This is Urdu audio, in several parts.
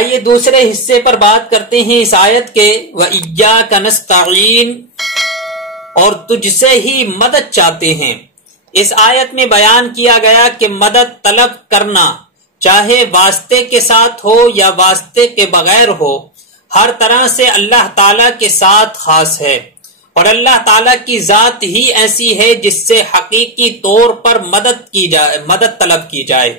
آئیے دوسرے حصے پر بات کرتے ہیں اس آیت کے، وَإِيَّاكَ نَسْتَعِينُ، اور تجھ سے ہی مدد چاہتے ہیں۔ اس آیت میں بیان کیا گیا کہ مدد طلب کرنا چاہے واسطے کے ساتھ ہو یا واسطے کے بغیر ہو، ہر طرح سے اللہ تعالیٰ کے ساتھ خاص ہے، اور اللہ تعالیٰ کی ذات ہی ایسی ہے جس سے حقیقی طور پر مدد طلب کی جائے۔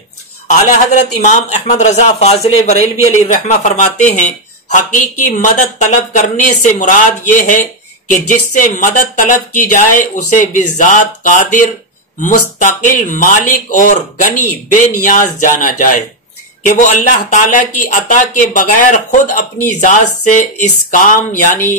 اعلیٰ حضرت امام احمد رضا فاضل بریلوی علیہ الرحمہ فرماتے ہیں، حقیقی مدد طلب کرنے سے مراد یہ ہے کہ جس سے مدد طلب کی جائے اسے بذات قادر، مستقل، مالک اور غنی، بے نیاز جانا جائے، کہ وہ اللہ تعالیٰ کی عطا کے بغیر خود اپنی ذات سے اس کام یعنی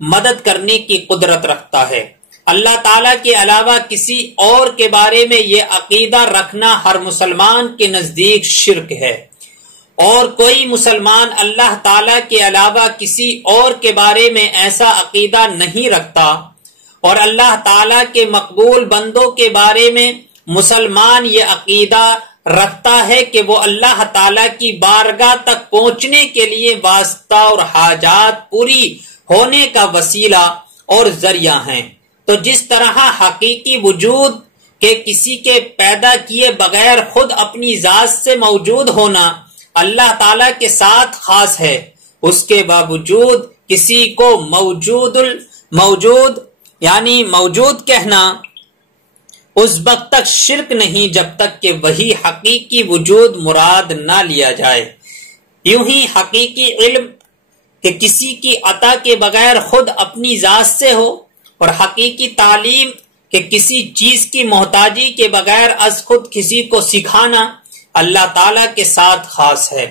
مدد کرنے کی قدرت رکھتا ہے۔ اللہ تعالیٰ کے علاوہ کسی اور کے بارے میں یہ عقیدہ رکھنا ہر مسلمان کے نزدیک شرک ہے، اور کوئی مسلمان اللہ تعالیٰ کے علاوہ کسی اور کے بارے میں ایسا عقیدہ نہیں رکھتا، اور اللہ تعالیٰ کے مقبول بندوں کے بارے میں مسلمان یہ عقیدہ رکھتا ہے کہ وہ اللہ تعالیٰ کی بارگاہ تک پہنچنے کے لیے واسطہ اور حاجات پوری ہونے کا وسیلہ اور ذریعہ ہیں۔ تو جس طرح حقیقی وجود کے کسی کے پیدا کیے بغیر خود اپنی ذات سے موجود ہونا اللہ تعالیٰ کے ساتھ خاص ہے، اس کے باوجود کسی کو موجود یعنی موجود کہنا اس وقت تک شرک نہیں جب تک کہ وہی حقیقی وجود مراد نہ لیا جائے۔ یوں ہی حقیقی علم کہ کسی کی عطا کے بغیر خود اپنی ذات سے ہو، اور حقیقی تعلیم کہ کسی چیز کی محتاجی کے بغیر از خود کسی کو سکھانا اللہ تعالیٰ کے ساتھ خاص ہے۔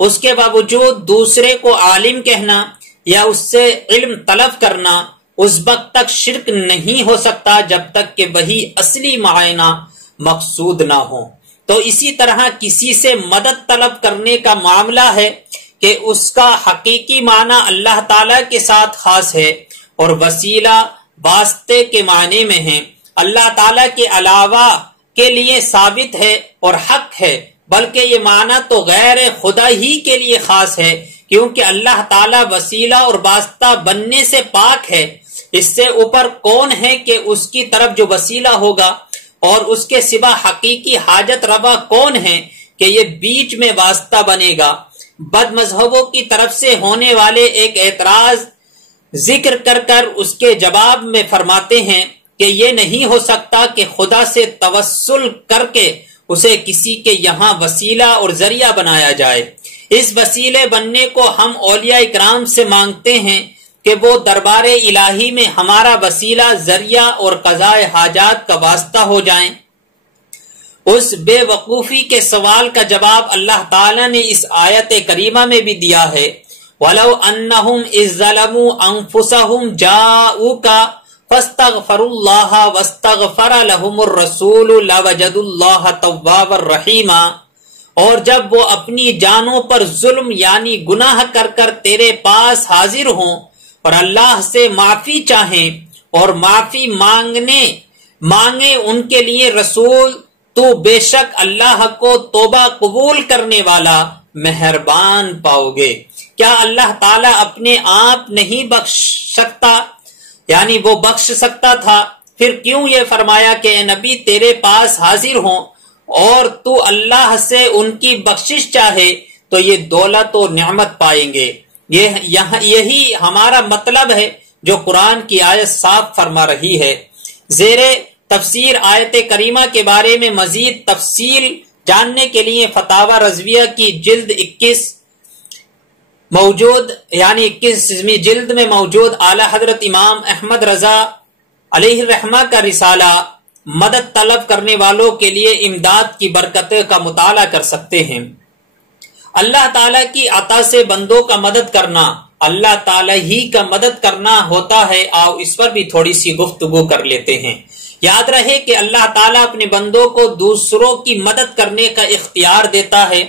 اس کے باوجود دوسرے کو عالم کہنا یا اس سے علم طلب کرنا اس وقت تک شرک نہیں ہو سکتا جب تک کہ وہی اصلی معنی مقصود نہ ہو۔ تو اسی طرح کسی سے مدد طلب کرنے کا معاملہ ہے کہ اس کا حقیقی معنی اللہ تعالیٰ کے ساتھ خاص ہے، اور وسیلہ واسطے کے معنی میں ہے، اللہ تعالیٰ کے علاوہ کے لیے ثابت ہے اور حق ہے، بلکہ یہ معنی تو غیر خدا ہی کے لیے خاص ہے، کیونکہ اللہ تعالیٰ وسیلہ اور واسطہ بننے سے پاک ہے۔ اس سے اوپر کون ہے کہ اس کی طرف جو وسیلہ ہوگا، اور اس کے سوا حقیقی حاجت روا کون ہے کہ یہ بیچ میں واسطہ بنے گا۔ بد مذہبوں کی طرف سے ہونے والے ایک اعتراض ذکر کر اس کے جواب میں فرماتے ہیں کہ یہ نہیں ہو سکتا کہ خدا سے توسل کر کے اسے کسی کے یہاں وسیلہ اور ذریعہ بنایا جائے۔ اس وسیلے بننے کو ہم اولیاء اکرام سے مانگتے ہیں کہ وہ دربار الہی میں ہمارا وسیلہ، ذریعہ اور قضاء حاجات کا واسطہ ہو جائیں۔ اس بے وقوفی کے سوال کا جواب اللہ تعالیٰ نے اس آیت کریمہ میں بھی دیا ہے، وَلَوْ أَنَّهُمْ إِذ ظَّلَمُوا أَنفُسَهُمْ جَاءُوكَ فَاسْتَغْفَرُوا اللَّهَ وَاسْتَغْفَرَ لَهُمُ الرَّسُولُ لَوَجَدُوا اللَّهَ تَوَّابًا رَحِيمًا، اور جب وہ اپنی جانوں پر ظلم یعنی گناہ کر تیرے پاس حاضر ہوں اور اللہ سے معافی چاہیں اور معافی مانگے ان کے لیے رسول، تو بے شک اللہ کو توبہ قبول کرنے والا مہربان پاؤ گے۔ کیا اللہ تعالیٰ اپنے آپ نہیں بخش سکتا؟ یعنی وہ بخش سکتا تھا، پھر کیوں یہ فرمایا کہ اے نبی تیرے پاس حاضر ہوں اور تو اللہ سے ان کی بخشش چاہے تو یہ دولت و نعمت پائیں گے۔ یہی ہمارا مطلب ہے جو قرآن کی آیت صاف فرما رہی ہے۔ زیر تفسیر آیت کریمہ کے بارے میں مزید تفصیل جاننے کے لیے فتاوی رضویہ کی جلد 21 موجود یعنی 21ویں جلد میں موجود اعلیٰ حضرت امام احمد رضا علیہ الرحمہ کا رسالہ مدد طلب کرنے والوں کے لیے امداد کی برکتیں کا مطالعہ کر سکتے ہیں۔ اللہ تعالیٰ کی عطا سے بندوں کا مدد کرنا اللہ تعالیٰ ہی کا مدد کرنا ہوتا ہے۔ آؤ اس پر بھی تھوڑی سی گفتگو کر لیتے ہیں۔ یاد رہے کہ اللہ تعالیٰ اپنے بندوں کو دوسروں کی مدد کرنے کا اختیار دیتا ہے،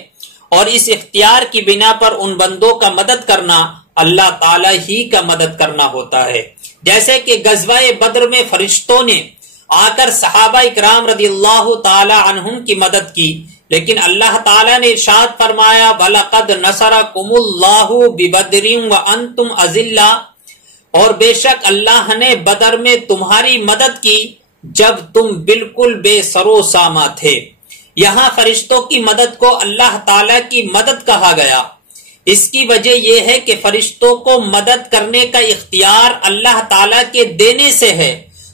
اور اس اختیار کی بنا پر ان بندوں کا مدد کرنا اللہ تعالیٰ ہی کا مدد کرنا ہوتا ہے۔ جیسے کہ غزوہ بدر میں فرشتوں نے آ کر صحابہ اکرام رضی اللہ تعالی عنہم کی مدد کی، لیکن اللہ تعالیٰ نے ارشاد فرمایا وَلَقَدْ نَصَرَكُمُ اللَّهُ بِبَدْرٍ وَأَنْتُمْ أَذِلَّةٌ، اور بے شک اللہ نے بدر میں تمہاری مدد کی جب تم بالکل بے سر و ساماں تھے۔ یہاں فرشتوں کی مدد کو اللہ تعالیٰ کی مدد کہا گیا۔ اس کی وجہ یہ ہے کہ فرشتوں کو مدد کرنے کا اختیار اللہ تعالیٰ کے دینے سے ہے،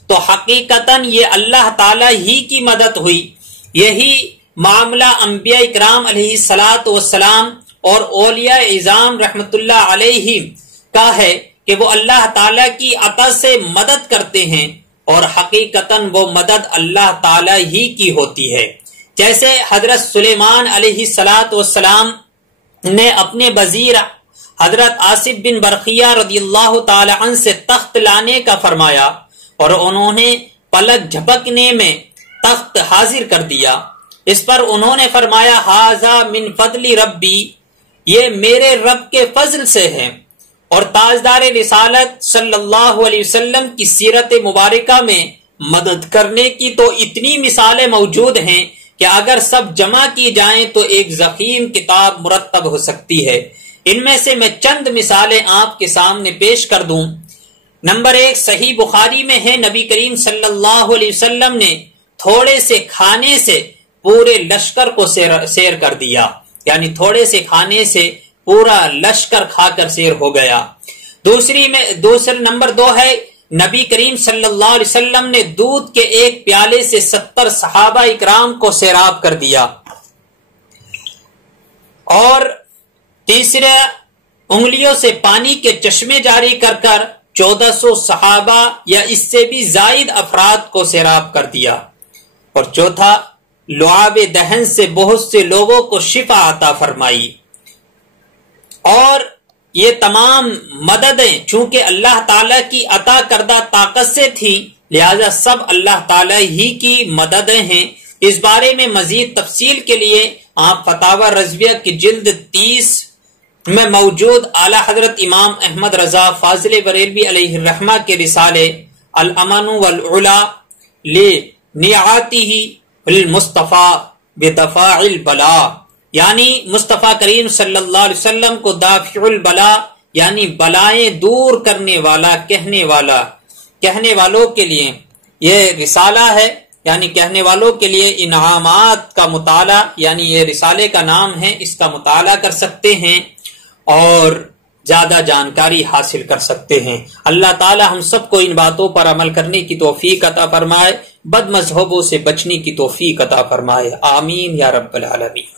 تو حقیقتاً یہ اللہ تعالیٰ ہی کی مدد ہوئی۔ یہی معاملہ انبیاء اکرام علیہ الصلاۃ والسلام اور اولیاء اعظام رحمت اللہ علیہ کا ہے کہ وہ اللہ تعالیٰ کی عطا سے مدد کرتے ہیں، اور حقیقتاً وہ مدد اللہ تعالیٰ ہی کی ہوتی ہے۔ جیسے حضرت سلیمان علیہ الصلاۃ والسلام نے اپنے وزیر حضرت آصف بن برقیہ رضی اللہ تعالی عنہ سے تخت لانے کا فرمایا، اور انہوں نے پلک جھپکنے میں تخت حاضر کر دیا۔ اس پر انہوں نے فرمایا ھذا من فضل ربی، یہ میرے رب کے فضل سے ہے۔ اور تاجدار رسالت صلی اللہ علیہ وسلم کی سیرت مبارکہ میں مدد کرنے کی تو اتنی مثالیں موجود ہیں کہ اگر سب جمع کی جائیں تو ایک ضخیم کتاب مرتب ہو سکتی ہے۔ ان میں سے میں چند مثالیں آپ کے سامنے پیش کر دوں۔ نمبر 1، صحیح بخاری میں ہے، نبی کریم صلی اللہ علیہ وسلم نے تھوڑے سے کھانے سے پورے لشکر کو سیر کر دیا، یعنی تھوڑے سے کھانے سے پورا لشکر کھا کر سیر ہو گیا۔ دوسرے نمبر 2 ہے، نبی کریم صلی اللہ علیہ وسلم نے دودھ کے ایک پیالے سے 70 صحابہ اکرام کو سیراب کر دیا۔ اور تیسرے، انگلیوں سے پانی کے چشمے جاری کر کر 1400 صحابہ یا اس سے بھی زائد افراد کو سیراب کر دیا۔ اور چوتھا، لعاب دہن سے بہت سے لوگوں کو شفا عطا فرمائی۔ اور یہ تمام مددیں چونکہ اللہ تعالیٰ کی عطا کردہ طاقت سے تھی، لہذا سب اللہ تعالیٰ ہی کی مددیں ہیں۔ اس بارے میں مزید تفصیل کے لیے آپ فتاوی رضویہ کی جلد 30 میں موجود اعلی حضرت امام احمد رضا فاضل بریلوی علیہ الرحمہ کے رسالے الامن والعلا لنعاته المصطفیٰ بدفاع البلاء، یعنی مصطفیٰ کریم صلی اللہ علیہ وسلم کو دافع البلاء یعنی بلائیں دور کرنے والا کہنے والوں کے لیے یہ رسالہ ہے، یعنی کہنے والوں کے لیے انعامات کا مطالعہ، یعنی یہ رسالے کا نام ہے، اس کا مطالعہ کر سکتے ہیں اور زیادہ جانکاری حاصل کر سکتے ہیں۔ اللہ تعالی ہم سب کو ان باتوں پر عمل کرنے کی توفیق عطا فرمائے، بد مذہبوں سے بچنے کی توفیق عطا فرمائے، آمین یا رب العالمین۔